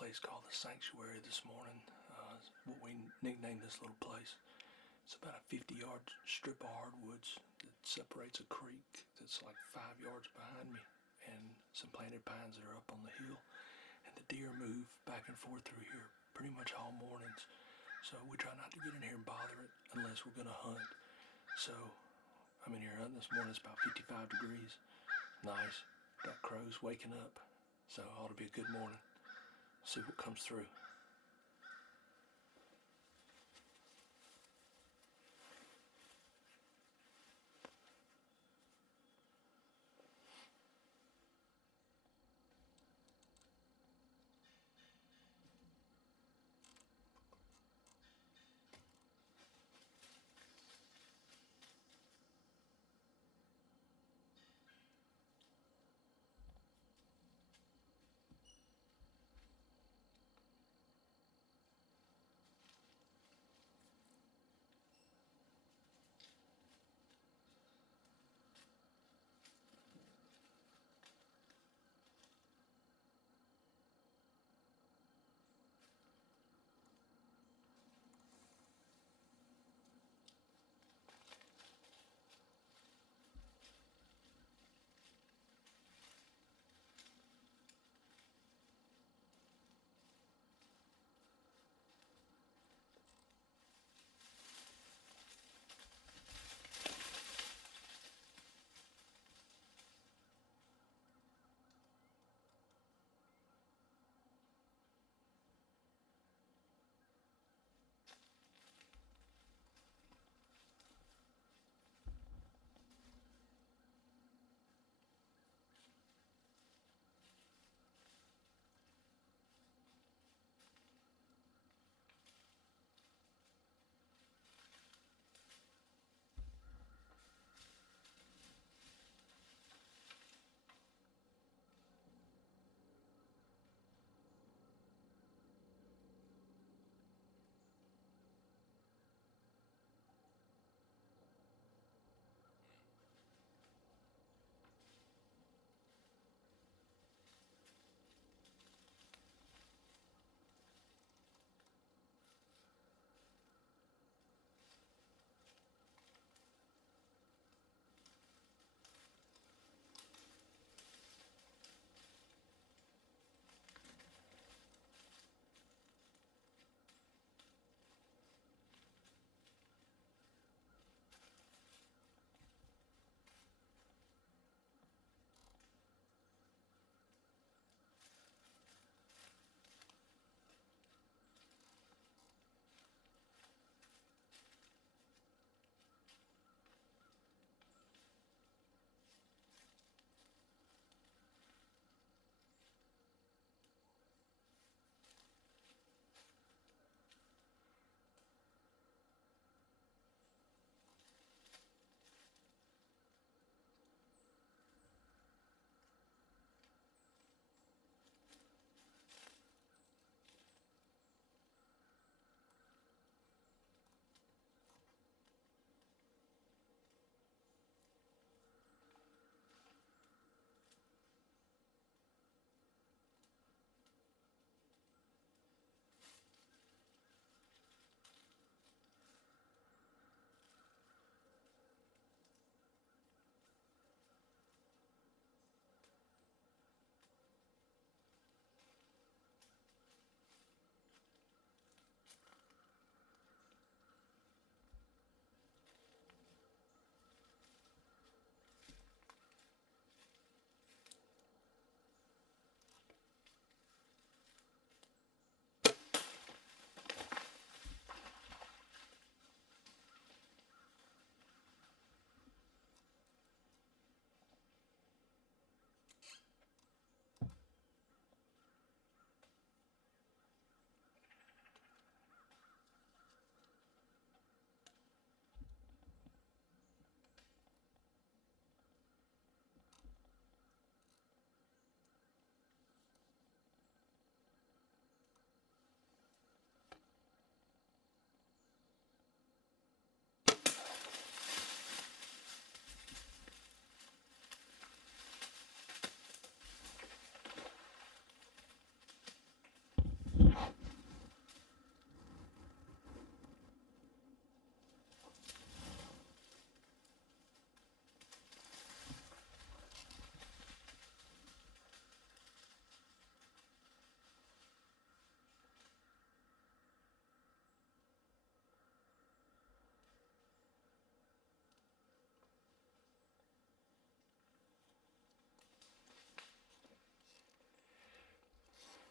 place called the Sanctuary this morning. What we nicknamed this little place. It's about a 50-yard strip of hardwoods that separates a creek that's like 5 yards behind me, and some planted pines that are up on the hill. And the deer move back and forth through here pretty much all mornings. So we try not to get in here and bother it unless we're gonna hunt. So I'm in here hunting this morning. It's about 55 degrees. Nice. Got crows waking up. So it ought to be a good morning. See what comes through.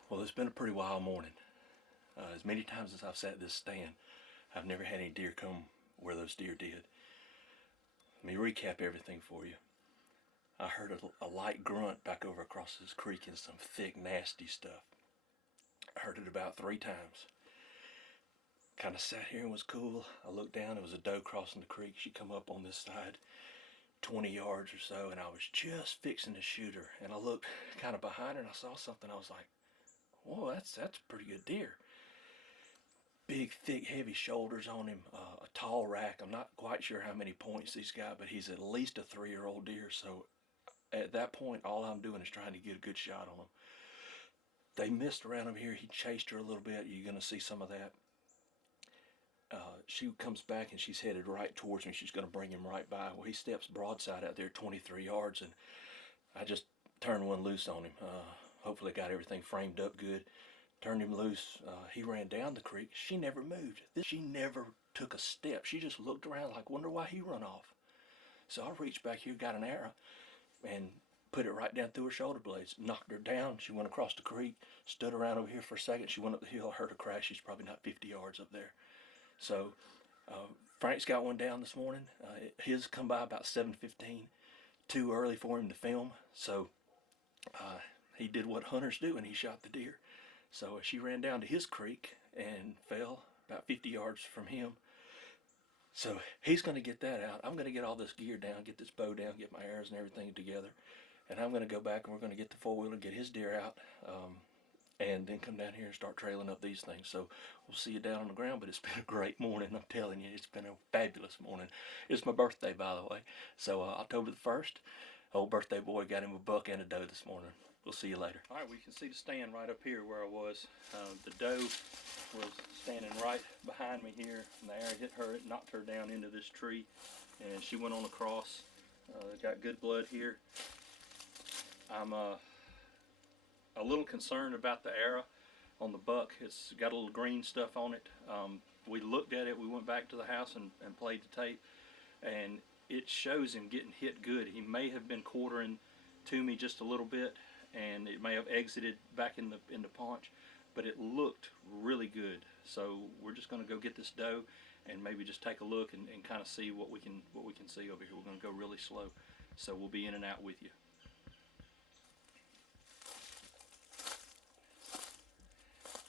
Well, it's been a pretty wild morning. As many times as I've sat in this stand, I've never had any deer come where those deer did. Let me recap everything for you. I heard a light grunt back over across this creek and some thick, nasty stuff. I heard it about 3 times. Kind of sat here and was cool. I looked down, it was a doe crossing the creek. She come up on this side 20 yards or so, and I was just fixing to shoot her. And I looked kind of behind her and I saw something. I was like, whoa, that's a pretty good deer. Big, thick, heavy shoulders on him, a tall rack. I'm not quite sure how many points he's got, but he's at least a 3-year-old deer. So at that point, all I'm doing is trying to get a good shot on him. They missed around him here. He chased her a little bit. You're going to see some of that. She comes back and she's headed right towards me. She's going to bring him right by. Well, he steps broadside out there 23 yards, and I just turned one loose on him. Hopefully got everything framed up good. Turned him loose. He ran down the creek. She never moved. She never took a step. She just looked around like, wonder why he run off. So I reached back here, got an arrow, and put it right down through her shoulder blades. Knocked her down. She went across the creek, stood around over here for a second. She went up the hill, heard a crash. She's probably not 50 yards up there. So Frank's got one down this morning. His come by about 7:15. Too early for him to film. So he did what hunters do, and he shot the deer. So she ran down to his creek and fell about 50 yards from him. So he's going to get that out. I'm going to get all this gear down, get this bow down, get my arrows and everything together. And I'm going to go back and we're going to get the 4-wheeler, get his deer out, and then come down here and start trailing up these things. So we'll see you down on the ground, but it's been a great morning. I'm telling you, it's been a fabulous morning. It's my birthday, by the way. So October the 1st, old birthday boy got him a buck and a doe this morning. We'll see you later. All right, we can see the stand right up here where I was. The doe was standing right behind me here, and the arrow hit her. It knocked her down into this tree, and she went on across. Got good blood here. I'm a little concerned about the arrow on the buck. It's got a little green stuff on it. We looked at it. We went back to the house and played the tape, and it shows him getting hit good. He may have been quartering to me just a little bit, and it may have exited back in the paunch, but it looked really good. So we're just going to go get this doe and maybe just take a look and kind of see what we can see over here. We're going to go really slow, so we'll be in and out with you.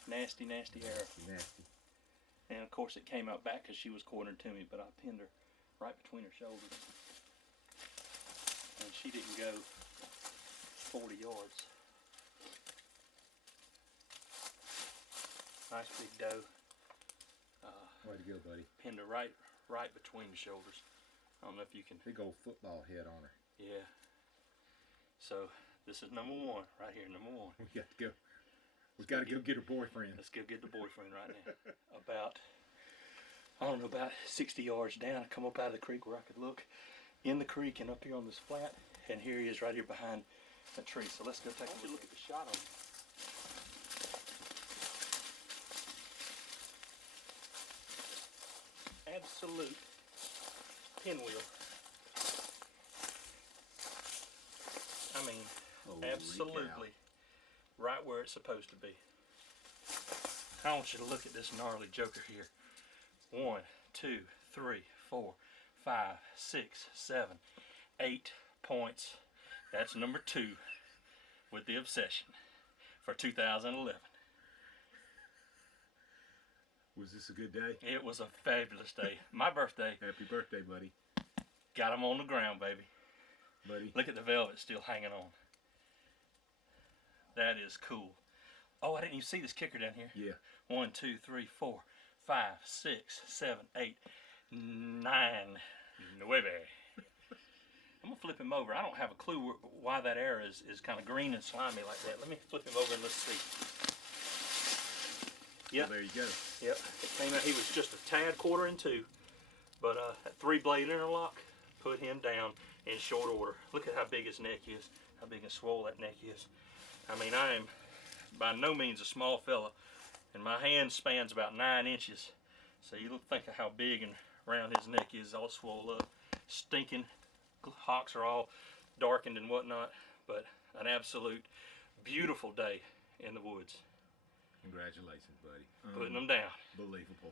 Nasty, nasty arrow. Nasty. And of course it came out back because she was quartering to me, but I pinned her right between her shoulders, and she didn't go 40 yards. Nice big doe. Way to go, buddy. Pinned her right between the shoulders. I don't know if you can. Big old football head on her. Yeah. So this is number 1 right here. Number 1. We got to go. We got to go get her boyfriend. Let's go get the boyfriend right now. About 60 yards down, I come up out of the creek where I could look in the creek and up here on this flat, and here he is right here behind a tree. So let's go take a look at the shot on him. Absolute pinwheel. I mean, Holy absolutely cow. Right where it's supposed to be. I want you to look at this gnarly joker here. 1, 2, 3, 4, 5, 6, 7, 8 points. That's number 2 with the Obsession for 2011. Was this a good day? It was a fabulous day. My birthday. Happy birthday, buddy. Got him on the ground, baby. Buddy. Look at the velvet still hanging on. That is cool. Oh, I didn't even see this kicker down here. Yeah. 1, 2, 3, 4, 5, 6, 7, 8, 9, 9. I'm gonna flip him over. I don't have a clue why that arrow is kind of green and slimy like that. Let me flip him over and let's see. Yep. Well, there you go. Yep. It came out. He was just a tad quartering to, but that 3-blade interlock put him down in short order. Look at how big his neck is. How big and swole that neck is. I mean, I am by no means a small fella, and my hand spans about 9 inches. So you think of how big and round his neck is, all swole up. Stinking. Hocks are all darkened and whatnot, but an absolute beautiful day in the woods. Congratulations, buddy. Putting them down. Believable.